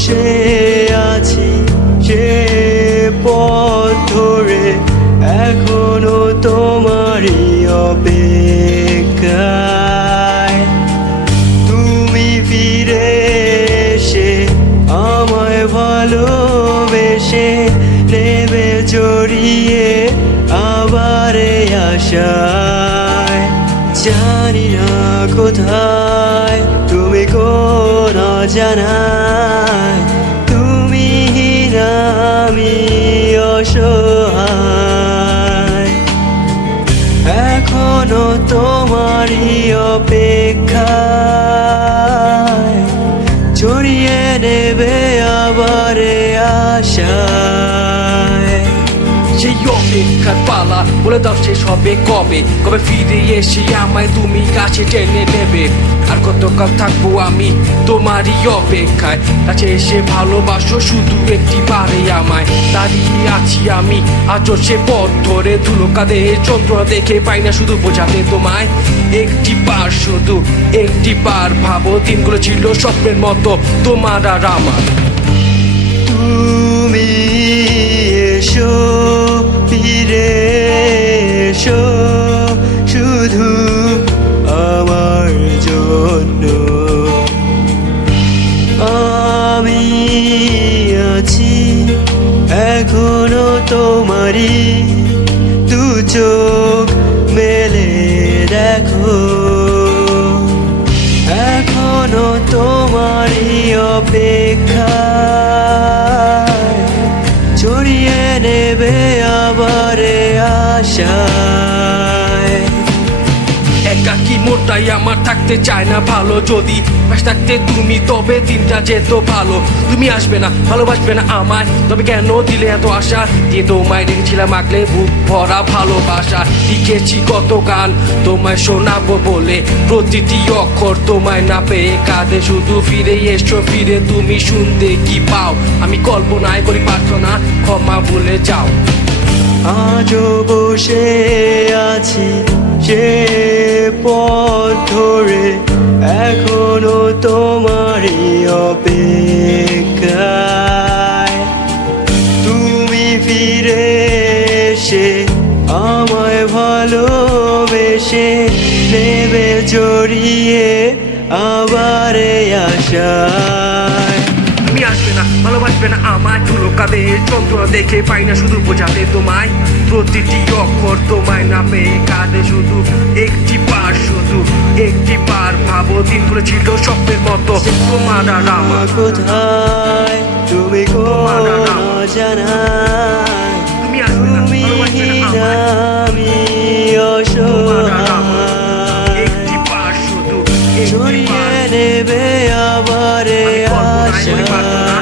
বসে আছি সে পথ ধরে, এখনো তোমারই অপেক্ষায়। তুমি ফিরে এসে আমায় ভালোবেসে নেবে জড়িয়ে আবার এই আশায়। জানি না কোথায় তুমি, কোন অজানায় তুমি না আমি অসহায়। এখনো তোমারই অপেক্ষায় জড়িয়ে নেবে আবার এই আশায়। সেই অপেক্ষার পালা বলে দাও শেষ হবে কবে? কবে ফিরে এসে আমায় তুমি কাছে টেনে নেবে? আর কতকাল থাকবো আমি তোমারই অপেক্ষায়? কাছে এসে ভালোবাসো শুধু একটি বারে আমায়। দাঁড়িয়ে আছি আমি আজও সে পথ ধরে, ধুলো কাঁধে যন্ত্রণা দেখে পাই না শুধু বোঝাতে তোমায়। একটি বার শুধু একটি বার ভাবো, দিনগুলো ছিল স্বপ্নের মতো তোমার আর আমার। তুমি এসো, ফিরে এসো শুধু আমার জন্য। আমি আছি এখনো তোমারই, দু চোখ মেলে দেখো। এখনো তোমারই অপেক্ষায় জড়িয়ে নেবে আবার এই আশায়। একাকি মোটাই আমার থাকতে চায় না ভালো, যদি পাশে থাকতে তুমি তবে দিনটা যেত ভালো। তুমি আসবে না, ভালোবাসবে না আমায়, তবে কেন দিলে এত আশা? দিয়ে তোমায় রেখেছিলাম আগলে বুক ভরা ভালোবাসা। লিখেছি কত গান তোমায় শোনাবো বলে, প্রতিটি অক্ষর তোমায় না পেয়ে কাঁদে শুধু। ফিরে এসো, ফিরে তুমি শুনতে কি পাও? আমি কল্পনায় করি প্রার্থনা, ক্ষমা ভুলে যাও। আজও বসে আছি সে পথ ধরে, এখনো তোমারই অপেক্ষায়। তুমি ফিরে এসে আমায় ভালোবেসে নেবে জড়িয়ে আবার এই আশায়। তুমি আসবে না, ভালোবাসবে না আমায়, ধুলো কাঁধে যন্ত্রণা দেখে পাই না শুধু বোঝাতে তোমায়। প্রতিটি অক্ষর তোমায় না পেয়ে কাঁদে শুধু একটি বার, শুধু একটি বার ভাবো, দিনগুলো ছিল স্বপ্নের মতো তোমার আর আমার। কোথায় তুমি, কোন অজানায় তুমি আসবে না, ভালোবাসবে না আমায়, আমি তোমার আর আমার। অসহায়। একটি বার শুধু একটি জড়িয়ে বার, নেবে আবার এই আমি কল্পনায় করি আশা। প্রার্থনা,